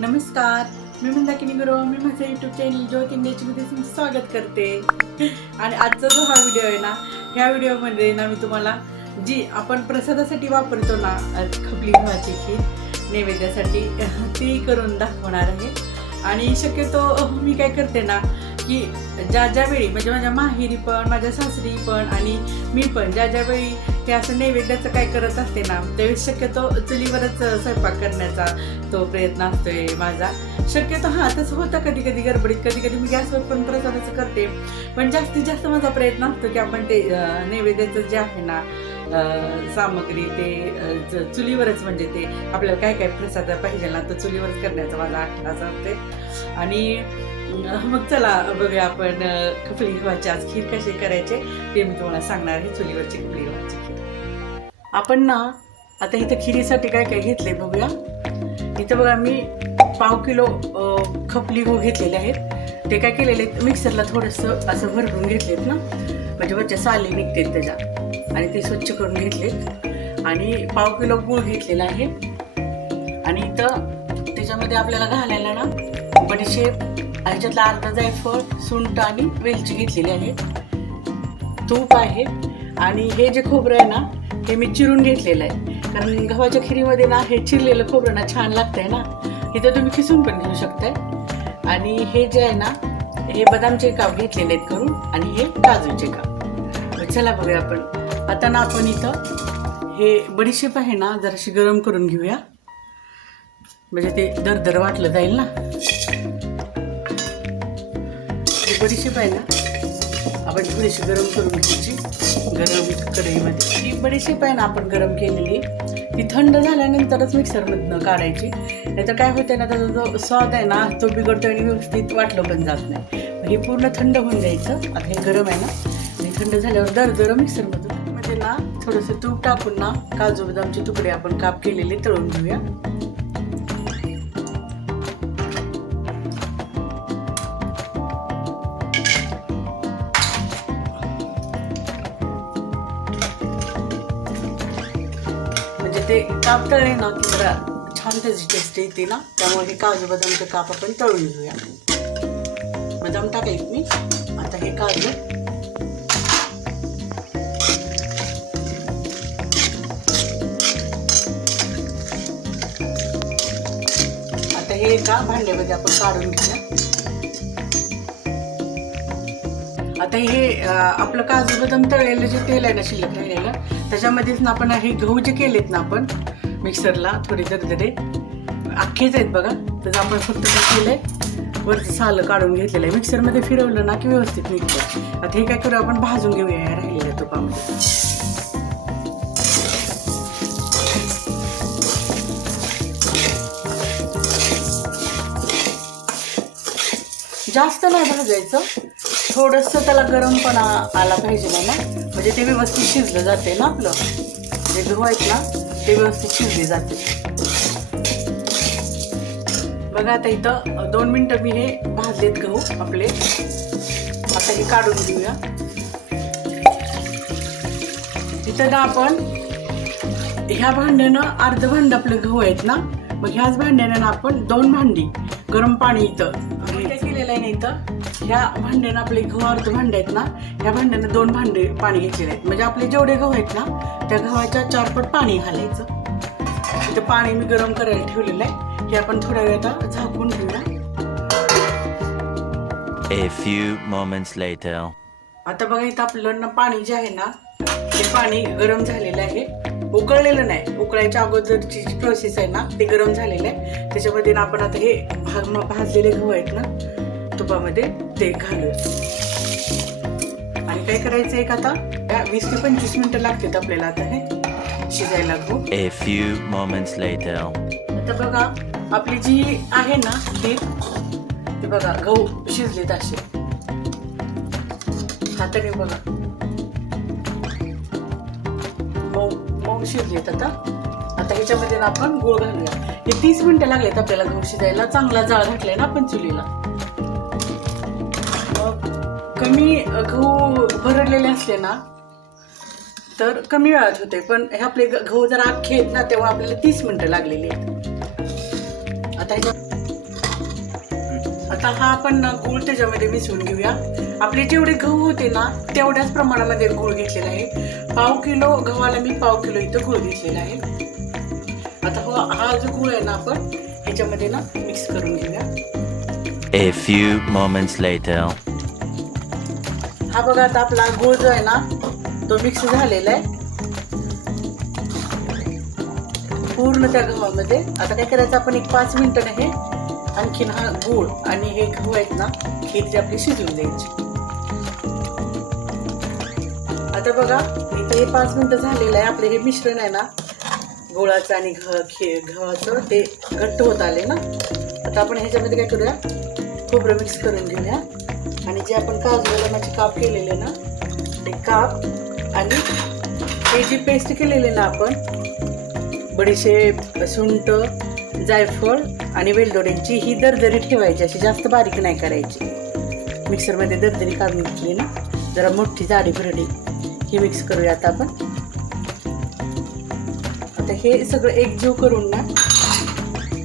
नमस्कार, मी मंदाकिनी गुरु. मी माझ्या YouTube channel ज्योती इंडियामध्ये तुमचं स्वागत करते. आणि आजचा जो हा व्हिडिओ आहे ना, ह्या व्हिडिओमध्ये ना मी तुम्हाला जी आपण प्रसादासाठी वापरतो ना खपली गव्हाची खीर नैवेद्यासाठी ती करून दाखवणार आहे. आणि शक्यतो मी काय करते ना की ज्या वेळी म्हणजे माझ्या माहेरी पण माझ्या सासरी पण आणि मी पण ज्या वेळी हे असं नैवेद्याचं काय करत असते ना त्यावेळेस शक्यतो चुलीवरच स्वयंपाक करण्याचा तो प्रयत्न असतोय माझा. शक्यतो तसं होतं कधी कधी गडबडीत, कधी कधी मी गॅसवर पण प्रसादाचं करते, पण जास्तीत जास्त माझा प्रयत्न असतो की आपण ते नैवेद्याचं जे आहे ना सामग्री ते चुलीवरच म्हणजे ते आपल्याला काय काय प्रसाद पाहिजे ना तर चुलीवरच करण्याचा माझा अट्टास असते. आणि मग चला बघूया आपण खपली गव्हाची आज खीर कशी करायचे ते मी तुम्हाला सांगणार आहे. चुलीवरची खपली गव्हाची खीर आपण ना आता इथं खिरीसाठी काय काय घेतले बघूया. इथं बघा मी 1/2 किलो खपली गहू घेतलेले आहेत. ते काय केलेले मिक्सरला थोडंसं असं भरडून घेतलेत ना, म्हणजे वरच्या साली निघतात त्याच्या, आणि ते स्वच्छ करून घेतलेत. आणि 1/2 किलो गूळ घेतलेला आहे. आणि इथं त्याच्यामध्ये आपल्याला घालायला ना बडीशेप, ह्याच्यातला अर्धा जायफळ, सुंठ आणि वेलची घेतलेली आहे. तूप आहे. आणि हे जे खोबरं आहे ना हे मी चिरून घेतलेलं आहे, कारण गव्हाच्या खिरीमध्ये ना हे चिरलेलं खोबरं ना छान लागतंय ना. इथं तुम्ही खिसून पण घेऊ शकताय. आणि हे जे आहे ना हे बदामचे काप घेतलेले आहेत करून, आणि हे काजूचे काप. चला बघूया आपण. आता ना आपण इथं हे बडीशेप आहे ना जराशी गरम करून घेऊया, म्हणजे ते दरदर वाटलं जाईल ना. बडीशेप आहे ना आपण थोडीशी गरम करून घ्यायची गरम कढईमध्ये. ही बडीशेप आहे ना आपण गरम केलेली ती थंड झाल्यानंतरच मिक्सरमधनं काढायची, नाहीतर काय होते ना त्याचा जो स्वाद आहे ना तो बिघडतो आणि व्यवस्थित वाटलं पण जात नाही. हे पूर्ण थंड होऊन द्यायचं. आता हे गरम आहे ना, आणि थंड झाल्यावर दरदर मिक्सरमधून मध्ये ना थोडंसं तूप टाकून ना काजू बदामचे तुकडे आपण काप केलेले तळून घेऊया. ते काप तळले ना की जरा छान त्याची टेस्ट येते ना, त्यामुळे हे काजू बदामचे काप आपण तळून घेऊया. बदाम टाकलेत मी. आता हे काजू, आता हे एका भांड्यामध्ये आपण काढून घेऊया. आता हे आपलं काजू बदाम तळलेलं जे तेल आहे ना शिल्लक राहिलेलं त्याच्यामध्येच ना आपण हे गहू जे केलेत ना आपण मिक्सरला थोडे दरदरे अख्खेच आहेत बघा, त्याचं आपण फक्त काय केलंय वरचं सालं काढून घेतलेलं आहे. मिक्सरमध्ये फिरवलं ना की व्यवस्थित निघतं. आता हे काय करू आपण भाजून घेऊया या राहिलेल्या तुपामध्ये. जास्त नाही भाजायचं, थोडंसं त्याला गरमपणा आला पाहिजे ना, म्हणजे ते व्यवस्थित शिजलं जाते ना. आपलं जे गहू आहेत ना ते व्यवस्थित शिजले जाते बघा. आता इथं 2 मिनटं मी हे भाजलेत गहू आपले. आता हे काढून घेऊया. इथं ना आपण ह्या भांड्यानं अर्ध भांड आपले गहू आहेत ना, मग ह्याच भांड्यानं आपण 2 भांडी गरम पाणी इथं काय केलेलं आहे ना, इथं ह्या भांड्यानं आपले गहू अर्ध भांडे आहेत ना, ह्या भांड्यानं 2 भांडे पाणी घेतलेले आहेत. म्हणजे आपले जेवढे गहू आहेत ना त्या गव्हाच्या 4 पट पाणी घालायचं. इथं पाणी मी गरम करायला ठेवलेलं आहे. हे आपण थोड्या वेळ आता झाकून घेऊया. A few moments later. आता बघा इथं आपलं पाणी जे आहे ना ते पाणी गरम झालेलं आहे, उकळलेलं नाही. उकळायच्या अगोदरची जी प्रोसेस आहे ना ते गरम झालेलं आहे. त्याच्यामध्ये ना आपण आता हे भाजलेले गहू आहेत ना तुपामध्ये ते घालूया. आणि काय करायचं एक आता 20 ते 25 मिनिटं लागतात आपल्याला आता हे शिजायला गहू. A few moments later. आता बघा आपली जी आहे ना ते बघा गहू शिजलेत असे हाताने बघा मऊ शिजलेत. आता ह्याच्यामध्ये ना आपण गूळ घालूया. हे 30 मिनिटं लागलेत आपल्याला गहू शिजायला. चांगला जाळ घातलाय ना आपण चुलीला. कमी गहू भरडलेले असले ना तर कमी वेळात होते, पण हे आपले गहू जर अख्खे आहेत ना तेव्हा आपल्याला 30 मिनिटं लागलेली आहेत. आता ह्याच्यात आता हा आपण गूळ त्याच्यामध्ये मिसळून घेऊया. आपले जेवढे गहू होते ना तेवढ्याच प्रमाणामध्ये गूळ घेतलेला आहे. 1/2 किलो गव्हाला मी 1/2 किलो इथं गूळ घेतलेला आहे. आता हा जो गूळ आहे ना आपण ह्याच्यामध्ये ना मिक्स करून घेऊया. A few moments later. हा बघा आता आपला गूळ जो आहे ना तो मिक्स झालेला आहे पूर्ण त्या गव्हामध्ये. आता काय करायचं आपण एक 5 मिनिटं हे आणखीन हा गूळ आणि हे गहू आहेत ना खीर जी आपली शिजवून द्यायची. आता बघा इथे हे 5 मिनिटं झालेलं आहे. आपले हे मिश्रण आहे ना गुळाचं आणि गव्हाचं ते घट्ट होत आले ना. आता आपण ह्याच्यामध्ये काय करूया खोबरं मिक्स करून घेऊया आणि जे आपण काजू बदामाचे काप केलेले ना ते काप आणि हे जी पेस्ट केलेली ना आपण बडीशेप, सुंठ, जायफळ आणि वेलदोड्यांची ही दरदरी ठेवायची, अशी जास्त बारीक नाही करायची. मिक्सरमध्ये दरदरी काढून घेतली ना जरा मोठी जाडी भरडी ही मिक्स करूया. आता आपण आता हे सगळं एकजीव करून ना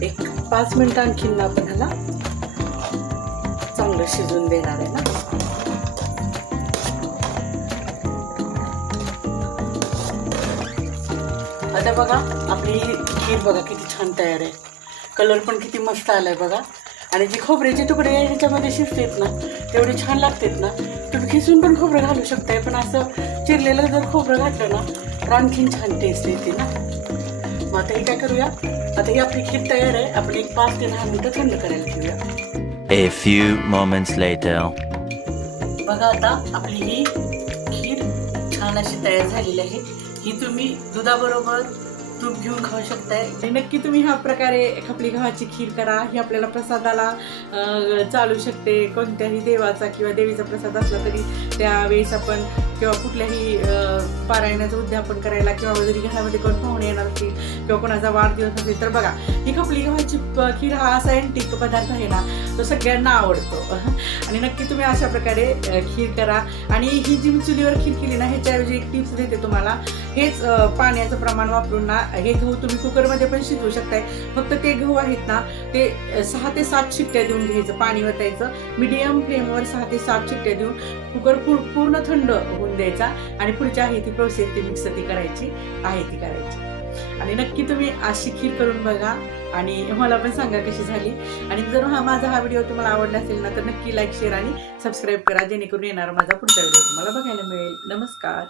एक 5 मिनिटं आणखीन ना आपण ह्याला चांगलं शिजवून देणार आहे ना. आता बघा आपली खीर बघा किती छान तयार आहे. कलर पण किती मस्त आलाय बघा. आणि जे खोबऱ्याचे तुकडे ह्याच्यामध्ये शिजतात ना तेवढे छान लागतात ना. तुम्ही खिसून पण खोबरं घालू शकताय, पण असं चिरलेलं जर खोबरं घातलं ना तर आणखीन छान टेस्ट येते ना. मग आता हे काय करूया, आता ही आपली खीर तयार आहे. आपण एक 5 ते 10 मिनिटं थंड करायला ठेवूया. A few moments later. बघा आता आपली ही खीर छान अशी तयार झालेली आहे. ही तुम्ही दुधाबरोबर तूप घेऊन खाऊ शकताय. नक्की तुम्ही ह्या प्रकारे खपली गव्हाची खीर करा. ही आपल्याला प्रसादाला चालू शकते. कोणत्याही देवाचा किंवा देवीचा प्रसाद असला तरी त्यावेळेस आपण किंवा कुठल्याही पारायणाचं उद्यापन करायला किंवा जरी घरामध्ये कोण पाहुणे येणार असतील किंवा कोणाचा वाढदिवस असेल तर बघा ही खपली गव्हाची खीर हा असा अँटिक पदार्थ आहे ना तो सगळ्यांना आवडतो. आणि नक्की तुम्ही अशा प्रकारे खीर करा. आणि ही जी मी चुलीवर खीर केली ना ह्याच्याऐवजी एक टिप्स देते तुम्हाला. हेच पाण्याचं प्रमाण वापरून ना हे गहू तुम्ही कुकरमध्ये पण शिजवू शकताय. फक्त ते गहू आहेत ना ते 6 ते 7 शिट्ट्या देऊन घ्यायचं, पाणी वतायचं मिडियम फ्लेमवर 6 ते 7 शिट्ट्या देऊन कुकर पूर्ण थंड होऊन द्यायचा. आणि पुढची आहे ती प्रोसेस ती मिक्स ती करायची आहे ती करायची. आणि नक्की तुम्ही अशी खीर करून बघा आणि मला पण सांगा कशी झाली. आणि जर माझा व्हिडिओ तुम्हाला आवडला असेल ना तर नक्की लाईक, शेअर आणि सबस्क्राईब करा, जेणेकरून येणारा माझा पुढचा व्हिडिओ तुम्हाला बघायला मिळेल. नमस्कार.